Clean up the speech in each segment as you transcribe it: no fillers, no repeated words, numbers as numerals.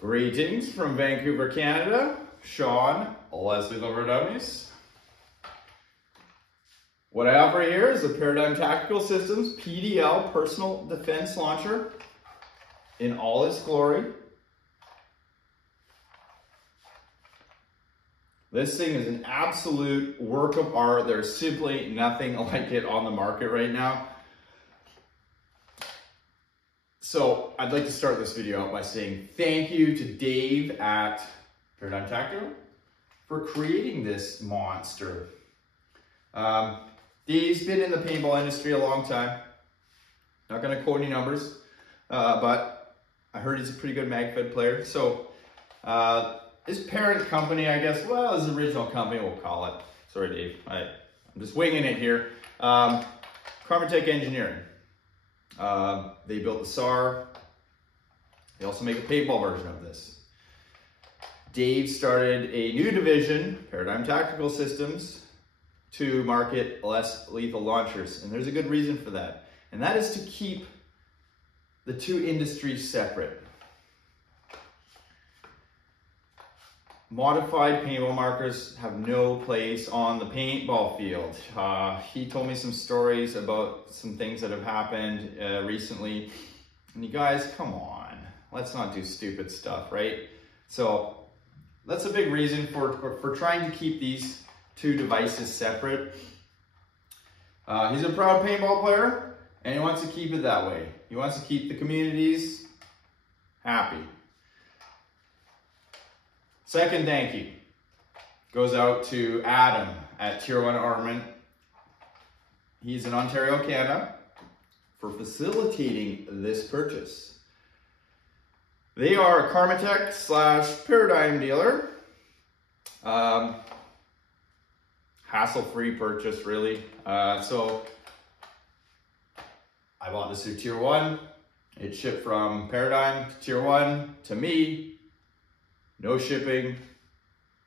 Greetings from Vancouver, Canada. Sean, Leslie Lover Dummies. What I offer here is a Paradigm Tactical Systems PDL Personal Defense Launcher in all its glory. This thing is an absolute work of art. There's simply nothing like it on the market right now. So I'd like to start this video out by saying thank you to Dave at Paradigm Tactical for creating this monster. Dave's been in the paintball industry a long time. Not going to quote any numbers, but I heard he's a pretty good MagFed player. So his parent company, I guess, well, his original company, we'll call it. Sorry, Dave, I'm just winging it here. Tech Engineering. They built the SAR. They also make a paintball version of this. Dave started a new division, Paradigm Tactical Systems, to market less lethal launchers. And there's a good reason for that. And that is to keep the two industries separate. Modified paintball markers have no place on the paintball field. He told me some stories about some things that have happened recently. And you guys, come on, let's not do stupid stuff, right? So that's a big reason for trying to keep these two devices separate. He's a proud paintball player and he wants to keep it that way. He wants to keep the communities happy. Second thank you goes out to Adam at Tier 1 Armament. He's in Ontario, Canada, for facilitating this purchase. They are a Karmatech / Paradigm dealer. Hassle-free purchase, really. So I bought this through Tier 1. It shipped from Paradigm to Tier 1 to me. No shipping,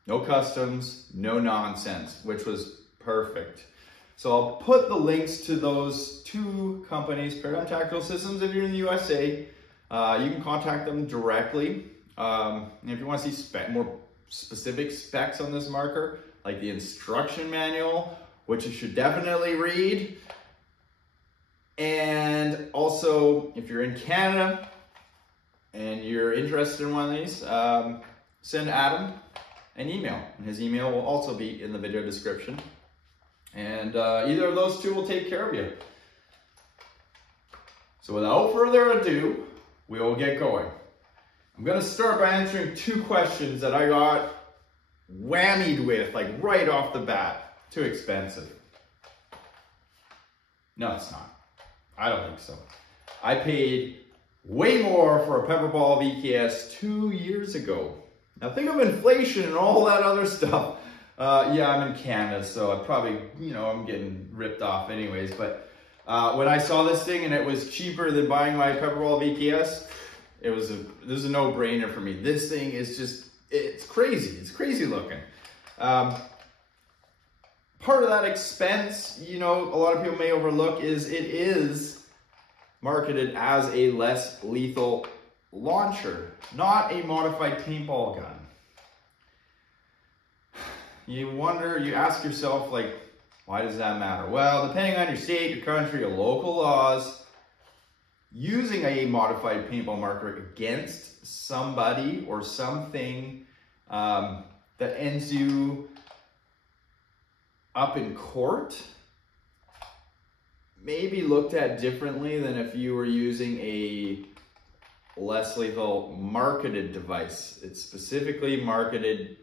no customs, no nonsense, which was perfect. So I'll put the links to those two companies, Paradigm Tactical Systems, if you're in the USA. You can contact them directly. And if you want to see more specific specs on this marker, like the instruction manual, which you should definitely read. And also, if you're in Canada and you're interested in one of these, send Adam an email, and his email will also be in the video description. And either of those two will take care of you. So without further ado, we will get going. I'm going to start by answering two questions that I got whammied with, like right off the bat. Too expensive. No, it's not. I don't think so. I paid way more for a Pepperball VKS 2 years ago. Now think of inflation and all that other stuff. Yeah, I'm in Canada, so I probably, I'm getting ripped off anyways. But when I saw this thing and it was cheaper than buying my Pepperball VKS, this was a no-brainer for me. This thing is just, it's crazy. It's crazy looking. Part of that expense, a lot of people may overlook, is it is marketed as a less lethal launcher, not a modified paintball gun. You ask yourself, like, why does that matter? Well, depending on your state, your country, your local laws, using a modified paintball marker against somebody or something that ends you up in court may be looked at differently than if you were using a less lethal marketed device. It's specifically marketed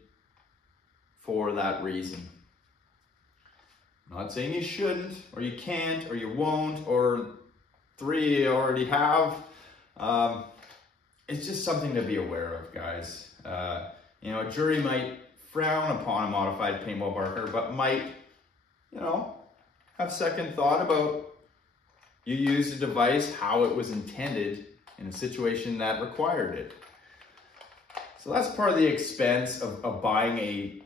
for that reason. I'm not saying you shouldn't, or you can't, or you won't, or three you already have. It's just something to be aware of, guys. A jury might frown upon a modified paintball marker, but might, have second thought about you used a device how it was intended in a situation that required it. So that's part of the expense of buying a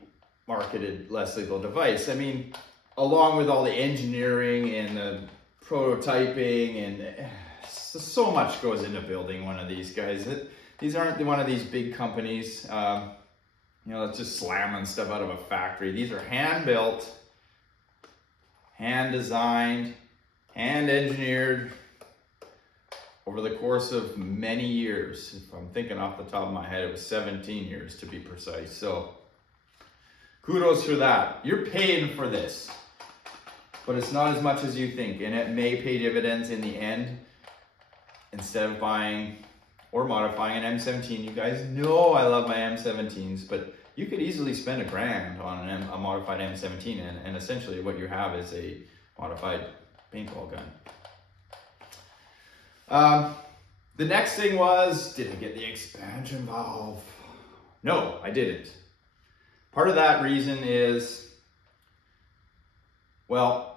marketed less lethal device. I mean, along with all the engineering and the prototyping and so much goes into building one of these guys. These aren't one of these big companies, you know, that's just slamming stuff out of a factory. These are hand-built, hand-designed, hand-engineered over the course of many years. If I'm thinking off the top of my head, it was 17 years to be precise. So kudos for that. You're paying for this, but it's not as much as you think, and it may pay dividends in the end. Instead of buying or modifying an M17, you guys know I love my M17s, but you could easily spend $1,000 on a modified M17, and essentially what you have is a modified paintball gun. The next thing was, did I get the expansion valve? No, I didn't. Part of that reason is, well,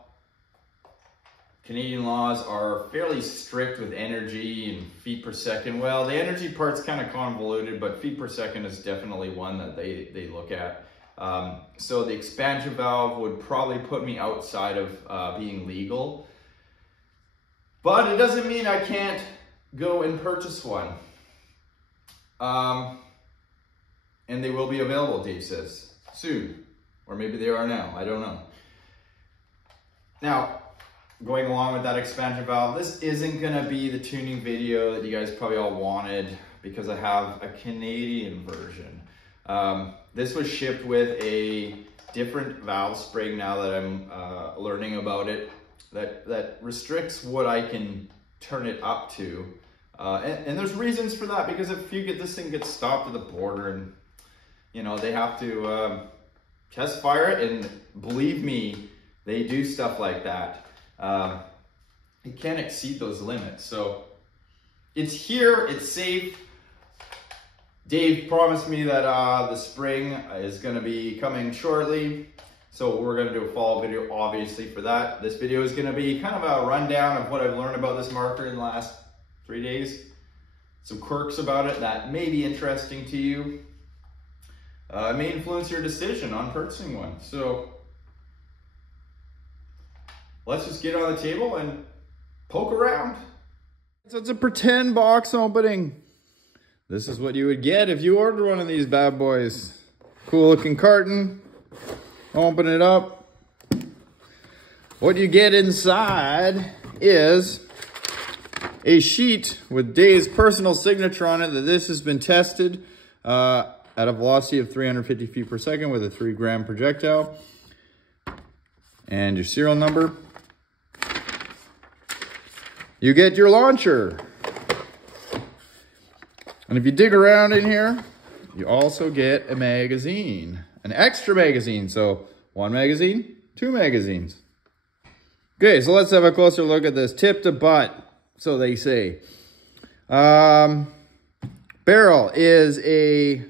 Canadian laws are fairly strict with energy and feet per second. Well, the energy part's kind of convoluted, but feet per second is definitely one that they look at. So the expansion valve would probably put me outside of being legal. But it doesn't mean I can't go and purchase one. And they will be available, Dave says, soon. Or maybe they are now, I don't know. Now, going along with that expansion valve, this isn't gonna be the tuning video that you guys probably all wanted because I have a Canadian version. This was shipped with a different valve spring now that I'm learning about it, that restricts what I can turn it up to. And there's reasons for that, because if you get this thing gets stopped at the border and you know they have to test fire it, and believe me, they do stuff like that. It can't exceed those limits. So it's here, it's safe. Dave promised me that the spring is going to be coming shortly. So we're going to do a follow-up video, obviously, for that. This video is going to be kind of a rundown of what I've learned about this marker in the last 3 days. Some quirks about it that may be interesting to you. It may influence your decision on purchasing one. So let's just get on the table and poke around. So it's a pretend box opening. This is what you would get if you ordered one of these bad boys. Cool looking carton. Open it up. What you get inside is a sheet with Dave's personal signature on it that this has been tested at a velocity of 350 feet per second with a 3-gram projectile. And your serial number. You get your launcher. And if you dig around in here, you also get a magazine, an extra magazine. So 1 magazine, 2 magazines. Okay, so let's have a closer look at this. Tip to butt, so they say. Barrel is a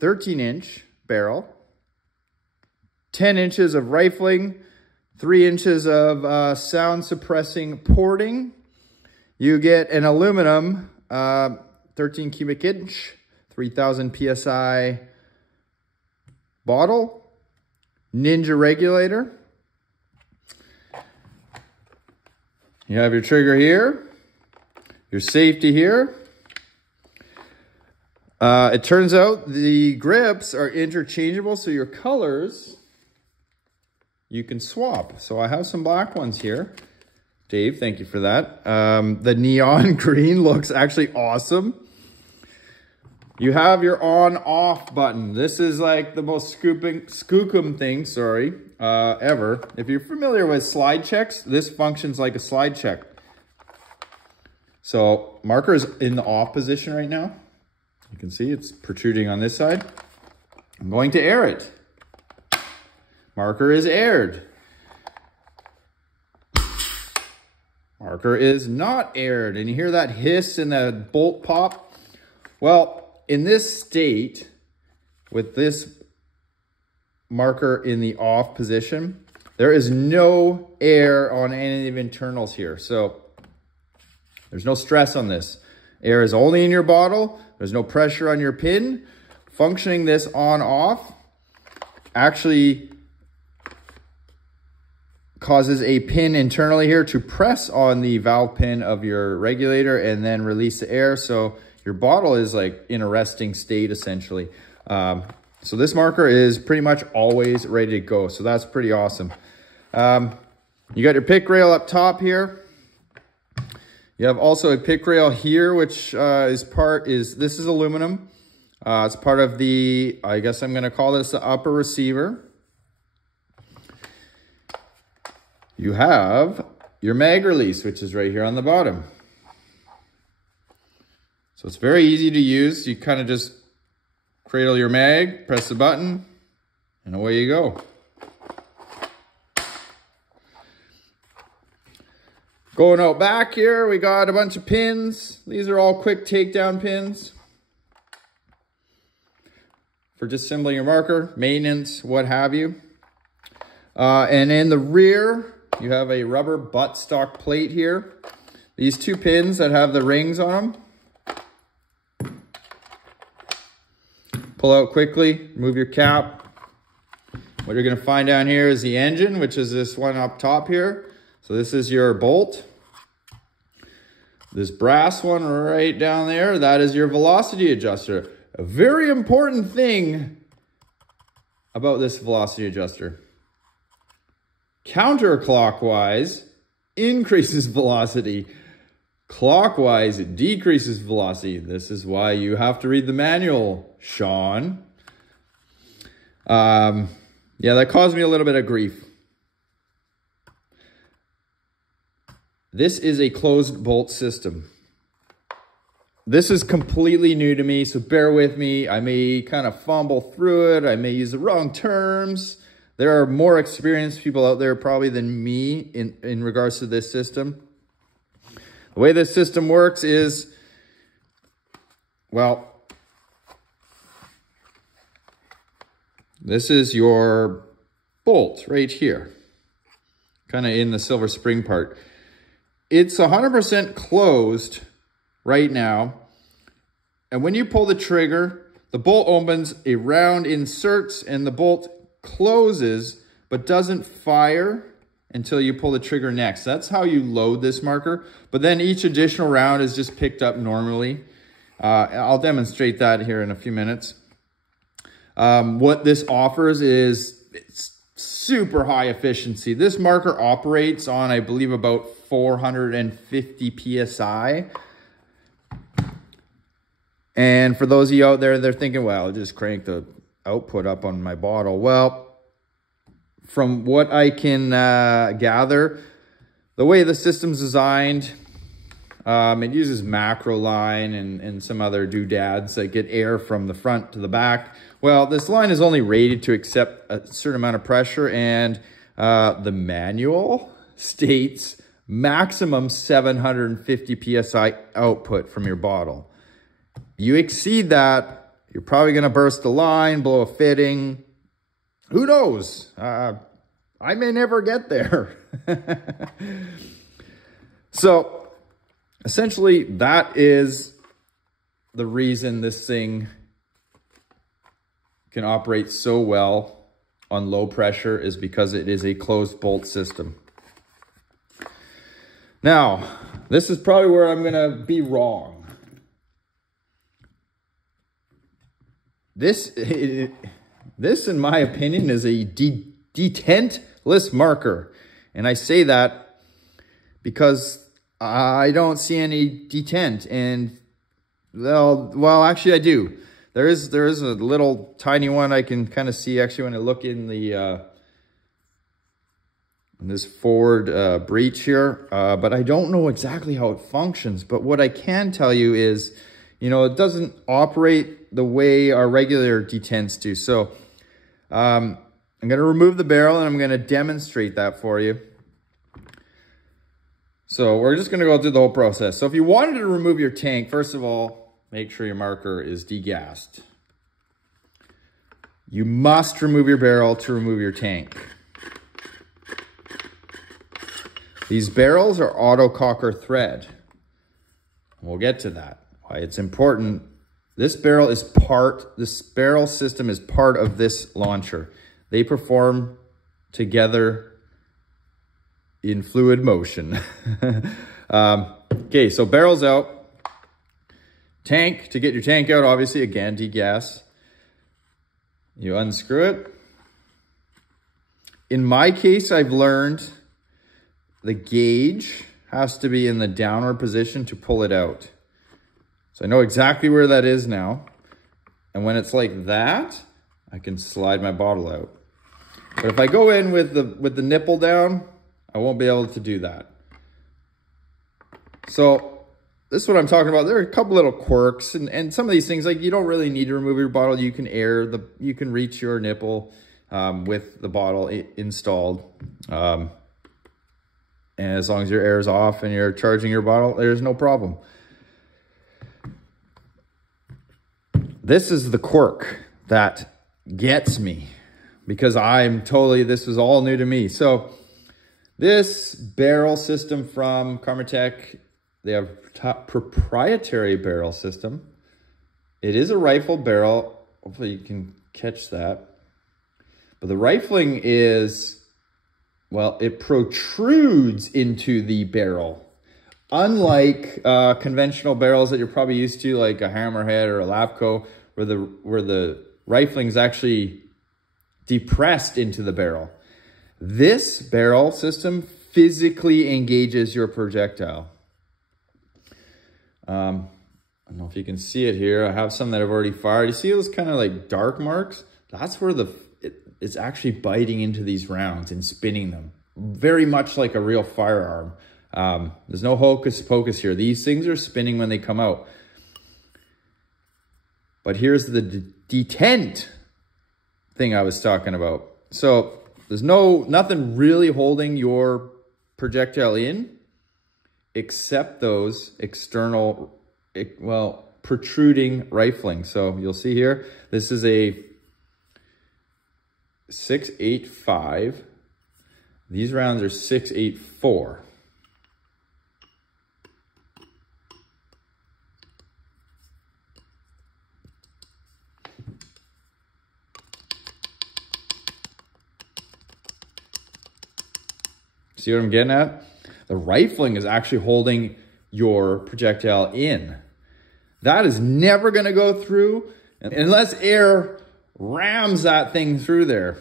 13-inch barrel, 10 inches of rifling, 3 inches of sound suppressing porting. You get an aluminum 13 cubic inch, 3000 PSI bottle, Ninja regulator. You have your trigger here, your safety here. It turns out the grips are interchangeable, so your colors you can swap. So I have some black ones here. Dave, thank you for that. The neon green looks actually awesome. You have your on-off button. This is like the most skookum thing, ever. If you're familiar with slide checks, this functions like a slide check. So marker is in the off position right now. You can see it's protruding on this side. I'm going to air it. Marker is aired. Marker is not aired. And you hear that hiss and that bolt pop? Well, in this state, with this marker in the off position, there is no air on any of the internals here. So there's no stress on this. Air is only in your bottle. There's no pressure on your pin. Functioning this on off actually causes a pin internally here to press on the valve pin of your regulator and then release the air. So your bottle is like in a resting state essentially. So this marker is pretty much always ready to go. So that's pretty awesome. You got your pick rail up top here. You have also a pick rail here, which this is aluminum. It's part of the, I guess I'm gonna call this the upper receiver. You have your mag release, which is right here on the bottom. So it's very easy to use. You kind of just cradle your mag, press the button, and away you go. Going out back here, we got a bunch of pins. These are all quick takedown pins for disassembling your marker, maintenance, what have you. And in the rear, you have a rubber buttstock plate here. These two pins that have the rings on them. Pull out quickly, remove your cap. What you're gonna find down here is the engine, which is this one up top here. So this is your bolt. This brass one right down there, that is your velocity adjuster. A very important thing about this velocity adjuster. Counterclockwise increases velocity. Clockwise, it decreases velocity. This is why you have to read the manual, Sean. Yeah, that caused me a little bit of grief. This is a closed bolt system. This is completely new to me, so bear with me. I may kind of fumble through it. I may use the wrong terms. There are more experienced people out there probably than me in regards to this system. The way this system works is, well, this is your bolt right here, kind of in the silver spring part. It's 100% closed right now. And when you pull the trigger, the bolt opens, a round inserts, and the bolt closes, but doesn't fire until you pull the trigger next. That's how you load this marker. But then each additional round is just picked up normally. I'll demonstrate that here in a few minutes. What this offers is it's super high efficiency. This marker operates on, I believe, about 450 PSI. And for those of you out there, they're thinking, well, I'll just crank the output up on my bottle. Well, from what I can gather, the way the system's designed, it uses macro line and some other doodads that get air from the front to the back. Well, this line is only rated to accept a certain amount of pressure, and the manual states maximum 750 PSI output from your bottle. You exceed that, you're probably gonna burst the line, blow a fitting. Who knows? I may never get there. So essentially that is the reason this thing can operate so well on low pressure, is because it is a closed bolt system. Now, this is probably where I'm gonna be wrong. This, in my opinion, is a detentless marker. And I say that because I don't see any detent. And, well, actually I do. There is a little tiny one I can kind of see actually when I look in the in this forward breech here. But I don't know exactly how it functions. But what I can tell you is, you know, it doesn't operate the way our regular detents do. So I'm going to remove the barrel and I'm going to demonstrate that for you. So we're just going to go through the whole process. So if you wanted to remove your tank, first of all, make sure your marker is degassed. You must remove your barrel to remove your tank. These barrels are auto-cocker thread. We'll get to that. Why it's important. This barrel system is part of this launcher. They perform together in fluid motion. Okay, so barrel's out. Tank, to get your tank out, obviously, again, degas. You unscrew it. In my case, I've learned the gauge has to be in the downward position to pull it out. So I know exactly where that is now. And when it's like that, I can slide my bottle out. But if I go in with the nipple down, I won't be able to do that. So this is what I'm talking about. There are a couple little quirks and some of these things, like you don't really need to remove your bottle. You can you can reach your nipple with the bottle installed. And as long as your air is off and you're charging your bottle, there's no problem. This is the quirk that gets me because this is all new to me. So this barrel system from Karmatech, they have proprietary barrel system. It is a rifle barrel. Hopefully you can catch that. But the rifling is, well, it protrudes into the barrel. Unlike conventional barrels that you're probably used to, like a Hammerhead or a Lapco, where the rifling is actually depressed into the barrel. This barrel system physically engages your projectile. I don't know if you can see it here. I have some that I've already fired. You see those kind of like dark marks? That's where it's actually biting into these rounds and spinning them. Very much like a real firearm. There's no hocus pocus here. These things are spinning when they come out. But here's the detent thing I was talking about. So there's nothing really holding your projectile in except those external, well, protruding rifling. So you'll see here, this is a 6.85. These rounds are 6.84. See what I'm getting at? The rifling is actually holding your projectile in. That is never going to go through unless air rams that thing through there.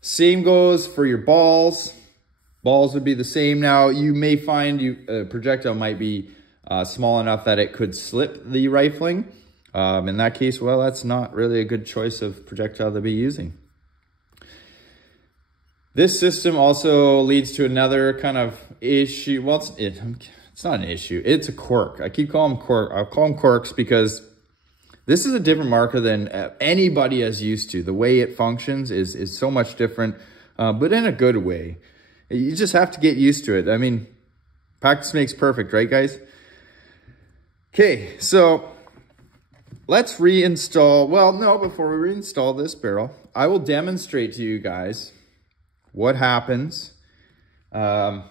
Same goes for your balls. Balls would be the same. Now, you may find a projectile might be small enough that it could slip the rifling. In that case, well, that's not really a good choice of projectile to be using. This system also leads to another kind of issue. Well, it's not an issue. It's a quirk. I keep calling them quirk. I'll call them quirks because this is a different marker than anybody is used to. The way it functions is so much different, but in a good way. You just have to get used to it. I mean, practice makes perfect, right, guys? Okay, so let's reinstall. Well, no, before we reinstall this barrel, I will demonstrate to you guys what happens. I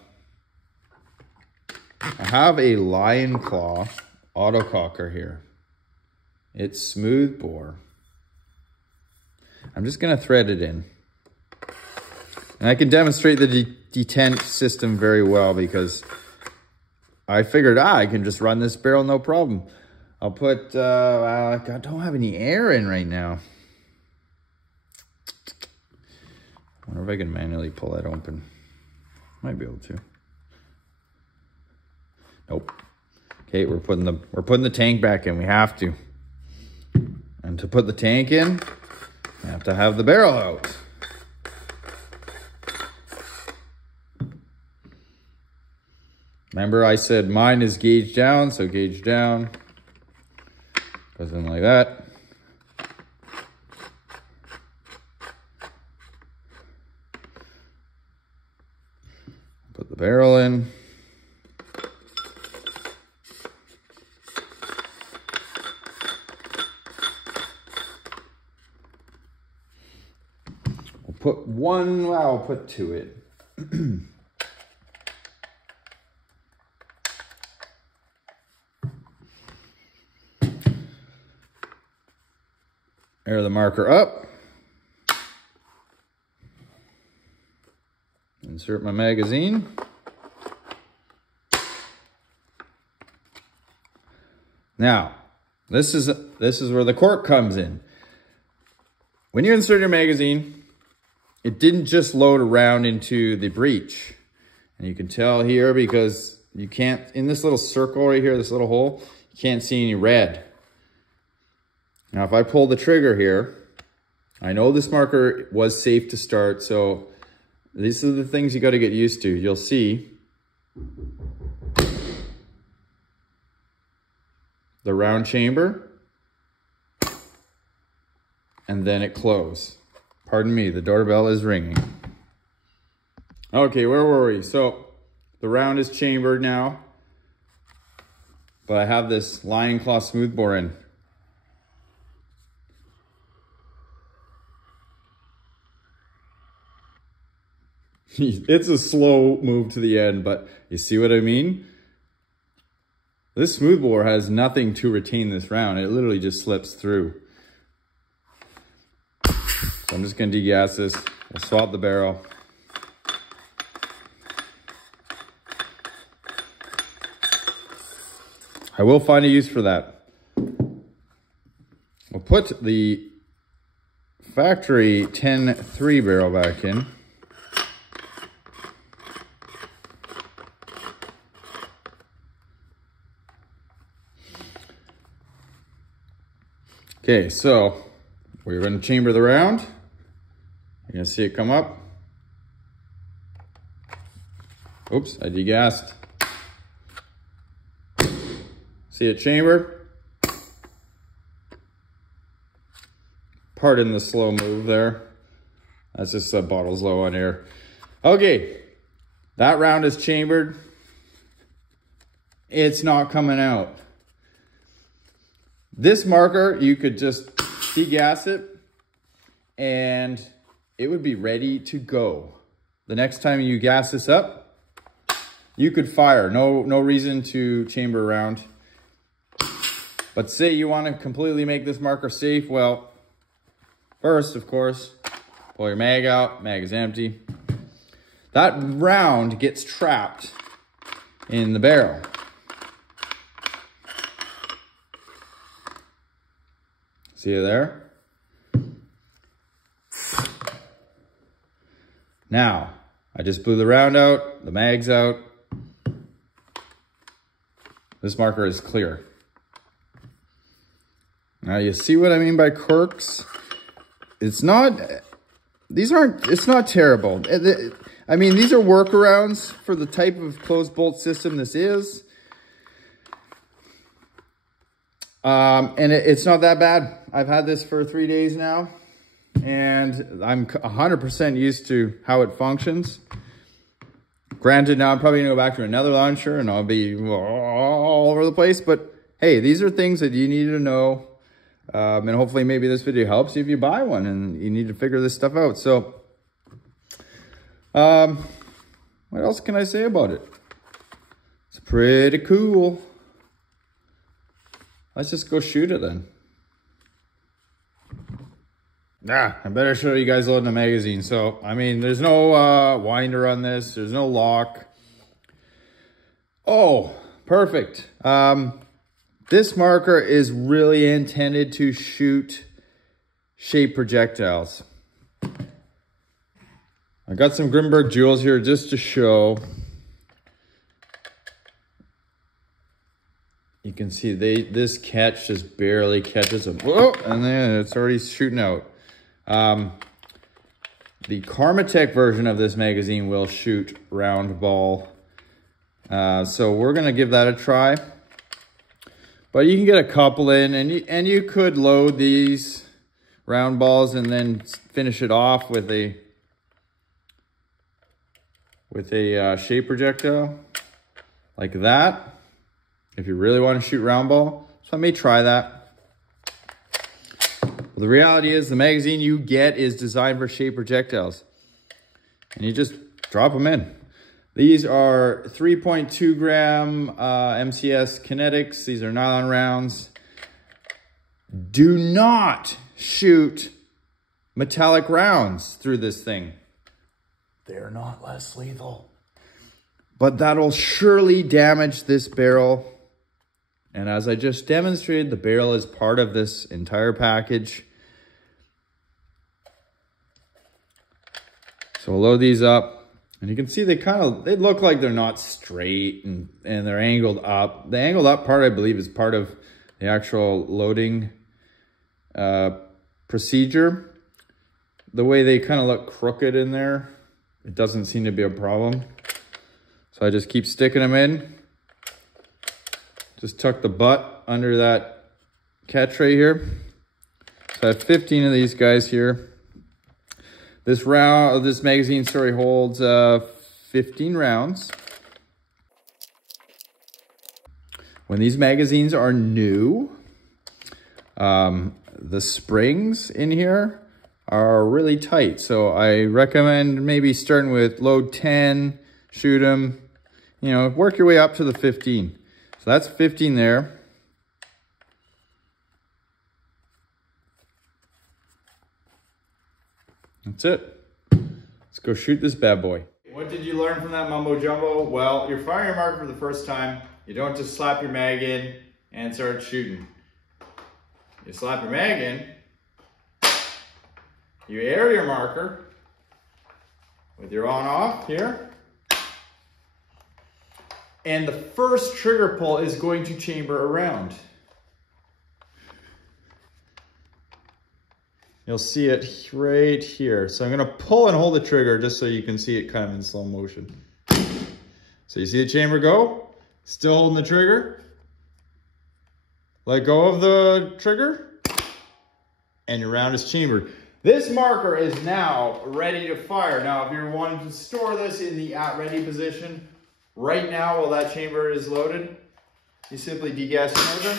have a Lion Claw autococker here. It's smooth bore. I'm just going to thread it in. And I can demonstrate the detent system very well because I figured I can just run this barrel no problem. I'll put, I don't have any air in right now. I wonder if I can manually pull that open. Might be able to. Nope. Okay, we're putting the tank back in. We have to. And to put the tank in, we have to have the barrel out. Remember I said mine is gauge down, so gauge down. Goes in like that. Put the barrel in. We'll put one, well, I'll put two in. Air the marker up. Insert my magazine. Now, this is where the cork comes in. When you insert your magazine, it didn't just load around into the breech. And you can tell here because you can't, in this little circle right here, this little hole, you can't see any red. Now, if I pull the trigger here, I know this marker was safe to start, so these are the things you got to get used to. You'll see the round chamber, and then it closed. Pardon me, the doorbell is ringing. Okay, where were we? So the round is chambered now, but I have this lion claw smoothbore in. It's a slow move to the end, but you see what I mean? This smoothbore has nothing to retain this round. It literally just slips through. So I'm just gonna degas this. We'll swap the barrel. I will find a use for that. We'll put the factory 10-3 barrel back in. Okay, so we're going to chamber the round. You're going to see it come up. Oops, I degassed. See it chambered. Pardon the slow move there. That's just a bottle's low on air. Okay, that round is chambered. It's not coming out. This marker, you could just degas it and it would be ready to go. The next time you gas this up, you could fire. No reason to chamber around. But say you want to completely make this marker safe, well, first, of course, pull your mag out. Mag is empty. That round gets trapped in the barrel. See you there? Now, I just blew the round out, the mag's out. This marker is clear. Now you see what I mean by quirks? It's not terrible. I mean, these are workarounds for the type of closed bolt system this is. And it's not that bad. I've had this for 3 days now, and I'm 100% used to how it functions. Granted, now I'm probably gonna go back to another launcher and I'll be all over the place, but hey, these are things that you need to know. And hopefully maybe this video helps you if you buy one and you need to figure this stuff out. So, what else can I say about it? It's pretty cool. Let's just go shoot it then. I better show you guys loading the magazine. So, I mean, there's no winder on this. There's no lock. Oh, perfect. This marker is really intended to shoot shape projectiles. I got some Grimberg jewels here just to show. You can see this catch just barely catches them. Whoa, and then it's already shooting out. The Karmatech version of this magazine will shoot round ball. So we're gonna give that a try. But you can get a couple in, and you could load these round balls and then finish it off with a shape projectile like that. If you really want to shoot round ball, so I may try that. But the reality is the magazine you get is designed for shape projectiles. And you just drop them in. These are 3.2 gram MCS kinetics. These are nylon rounds. Do not shoot metallic rounds through this thing. they're not less lethal. But that'll surely damage this barrel. And as I just demonstrated, the barrel is part of this entire package. So we'll load these up. And you can see they look like they're not straight and they're angled up. The angled up part, I believe, is part of the actual loading procedure. The way they kind of look crooked in there, it doesn't seem to be a problem. So I just keep sticking them in. Just tuck the butt under that catch right here. So I have 15 of these guys here. This magazine holds 15 rounds. When these magazines are new, the springs in here are really tight. So I recommend maybe starting with load 10, shoot them, you know, work your way up to the 15. So that's 15 there. That's it. Let's go shoot this bad boy. What did you learn from that mumbo jumbo? Well, you're firing your marker for the first time. You don't just slap your mag in and start shooting. You slap your mag in, you air your marker with your on off here, and the first trigger pull is going to chamber around. You'll see it right here. So I'm gonna pull and hold the trigger just so you can see it kind of in slow motion. So you see the chamber go, still holding the trigger, let go of the trigger, and your round is chambered. This marker is now ready to fire. Now, if you're wanting to store this in the at ready position, right now while that chamber is loaded, you simply degas the marker,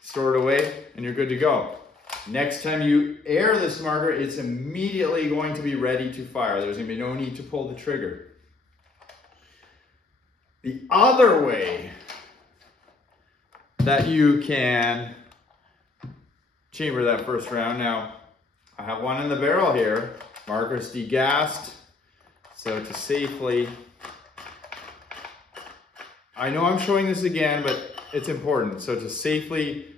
store it away, and you're good to go. Next time you air this marker, it's immediately going to be ready to fire. There's going to be no need to pull the trigger. The other way that you can chamber that first round. Now, I have one in the barrel here. Marker's degassed. So to safely, I know I'm showing this again, but it's important. So to safely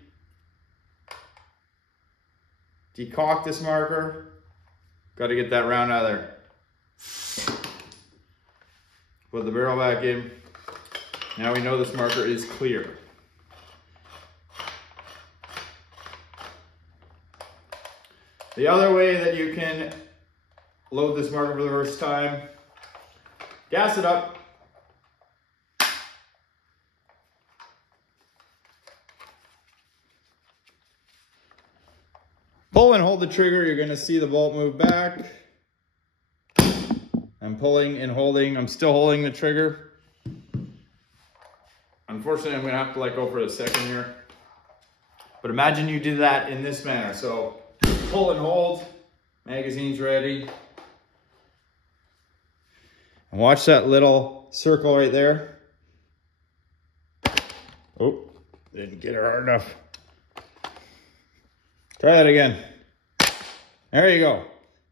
decock this marker, got to get that round out of there. Put the barrel back in. Now we know this marker is clear. The other way that you can load this marker for the first time, gas it up. Pull and hold the trigger, you're gonna see the bolt move back. I'm pulling and holding, I'm still holding the trigger. Unfortunately, I'm gonna have to let go for a second here. But imagine you did that in this manner. So pull and hold, magazine's ready. And watch that little circle right there. Oh, didn't get it hard enough. Try that again. There you go.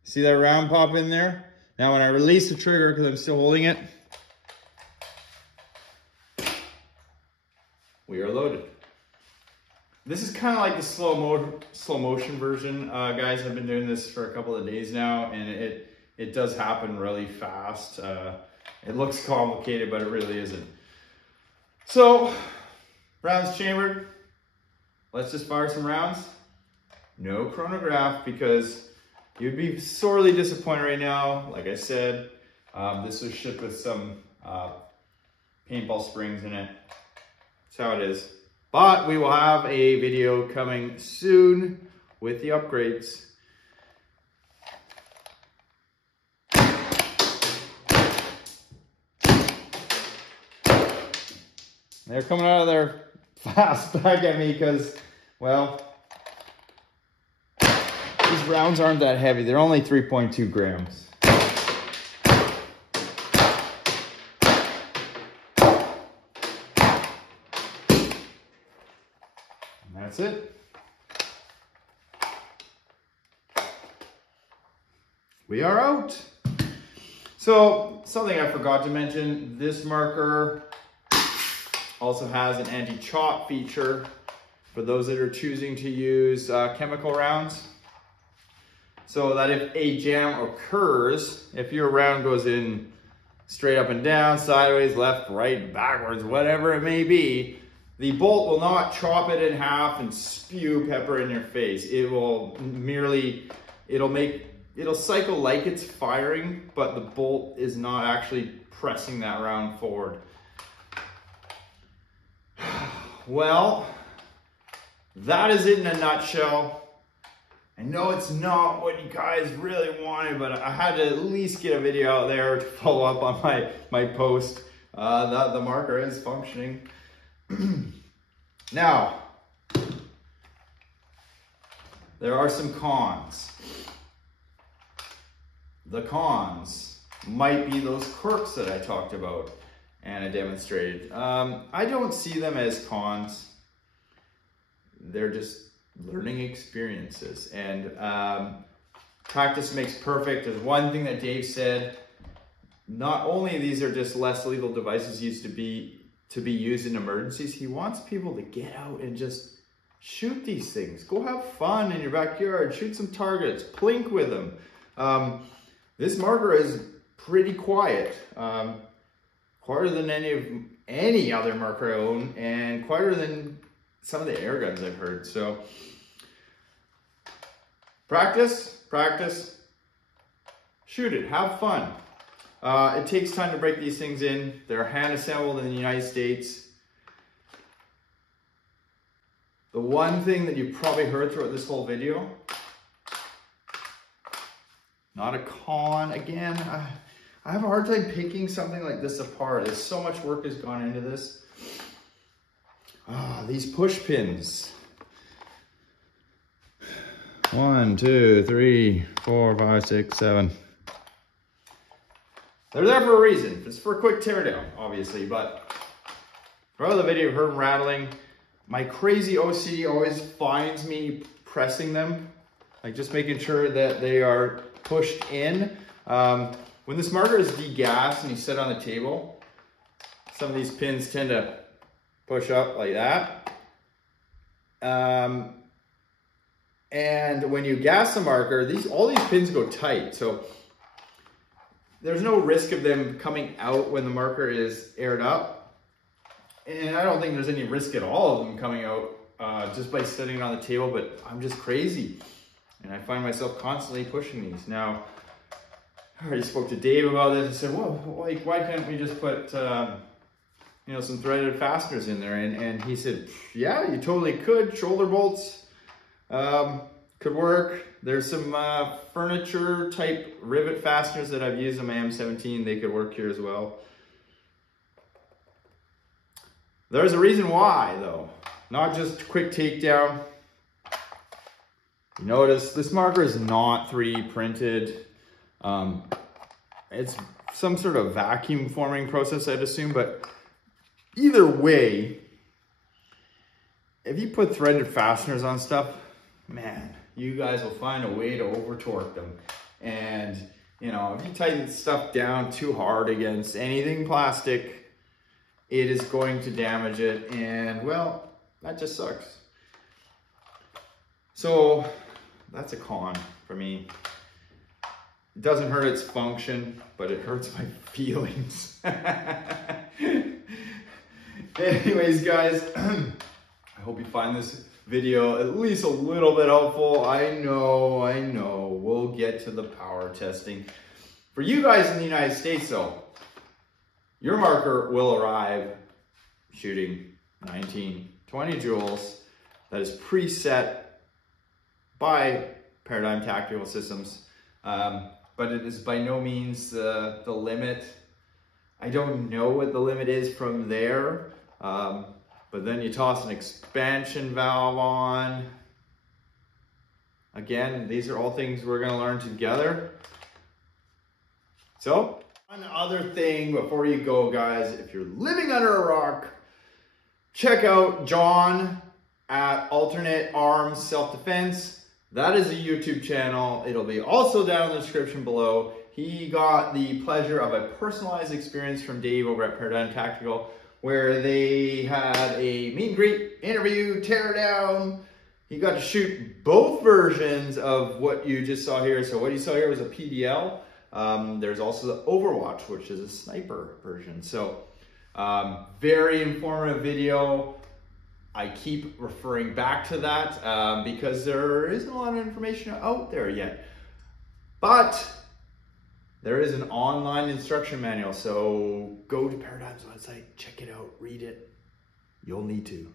See that round pop in there? Now when I release the trigger, because I'm still holding it, we are loaded. This is kind of like the slow motion version, guys. I've been doing this for a couple of days now, and it does happen really fast. It looks complicated, but it really isn't. So, rounds chambered. Let's just fire some rounds. No chronograph, because you'd be sorely disappointed right now. Like I said, this was shipped with some paintball springs in it. That's how it is. But we will have a video coming soon with the upgrades. They're coming out of there fast back at me because, well, these rounds aren't that heavy. They're only 3.2 grams. And that's it. We are out. So something I forgot to mention, this marker also has an anti-chop feature for those that are choosing to use chemical rounds. So that if a jam occurs, if your round goes in straight up and down, sideways, left, right, backwards, whatever it may be, the bolt will not chop it in half and spew pepper in your face. It will merely, it'll cycle like it's firing, but the bolt is not actually pressing that round forward. Well, that is it in a nutshell. I know it's not what you guys really wanted, but I had to at least get a video out there to follow up on my post. The marker is functioning. Now, there are some cons. The cons might be those quirks that I talked about and I demonstrated. I don't see them as cons. They're just learning experiences, and practice makes perfect. There's one thing that Dave said: not only these are just less lethal devices used to be used in emergencies, he wants people to get out and just shoot these things. Go have fun in your backyard, shoot some targets, plink with them. This marker is pretty quiet, quieter than any other marker I own, and quieter than some of the air guns I've heard. So practice, shoot it, have fun. It takes time to break these things in. They're hand assembled in the United States. The one thing that you probably heard throughout this whole video, not a con again. I have a hard time picking something like this apart. There's so much work has gone into this. These push pins. 1, 2, 3, 4, 5, 6, 7. They're there for a reason. It's for a quick teardown, obviously, but throughout the video, you've heard them rattling. My crazy OCD always finds me pressing them, like just making sure that they are pushed in. When this marker is degassed and you set it on the table, some of these pins tend to push up like that. And when you gas the marker, all these pins go tight. So there's no risk of them coming out when the marker is aired up. And I don't think there's any risk at all of them coming out just by setting it on the table, but I'm just crazy. And I find myself constantly pushing these. Now, I already spoke to Dave about this and said, well, why can't we just put some threaded fasteners in there? And he said, yeah, you totally could. Shoulder bolts could work. There's some furniture type rivet fasteners that I've used on my M17. They could work here as well. There's a reason why, though. Not just quick takedown. You notice this marker is not 3D printed. It's some sort of vacuum forming process, I'd assume, but either way, if you put threaded fasteners on stuff, man, you guys will find a way to over torque them. And if you tighten stuff down too hard against anything plastic, it is going to damage it, and well, that just sucks. So that's a con for me. It doesn't hurt its function, but it hurts my feelings. Anyways, guys, I hope you find this video at least a little bit helpful. I know, we'll get to the power testing. For you guys in the United States though, your marker will arrive shooting 19, 20 joules. That is preset by Paradigm Tactical Systems. But it is by no means the limit. I don't know what the limit is from there. But then you toss an expansion valve on. Again, these are all things we're gonna learn together. So, one other thing before you go, guys, if you're living under a rock, check out John at Alternate Arms Self-Defense. That is a YouTube channel. It'll be also down in the description below. he got the pleasure of a personalized experience from Dave over at Paradigm Tactical, where they had a meet and greet, interview, tear down. He got to shoot both versions of what you just saw here. So what you saw here was a PDL. There's also the Overwatch, which is a sniper version. So very informative video. I keep referring back to that because there isn't a lot of information out there yet. But there is an online instruction manual. So go to Paradigm's website, check it out, read it. You'll need to.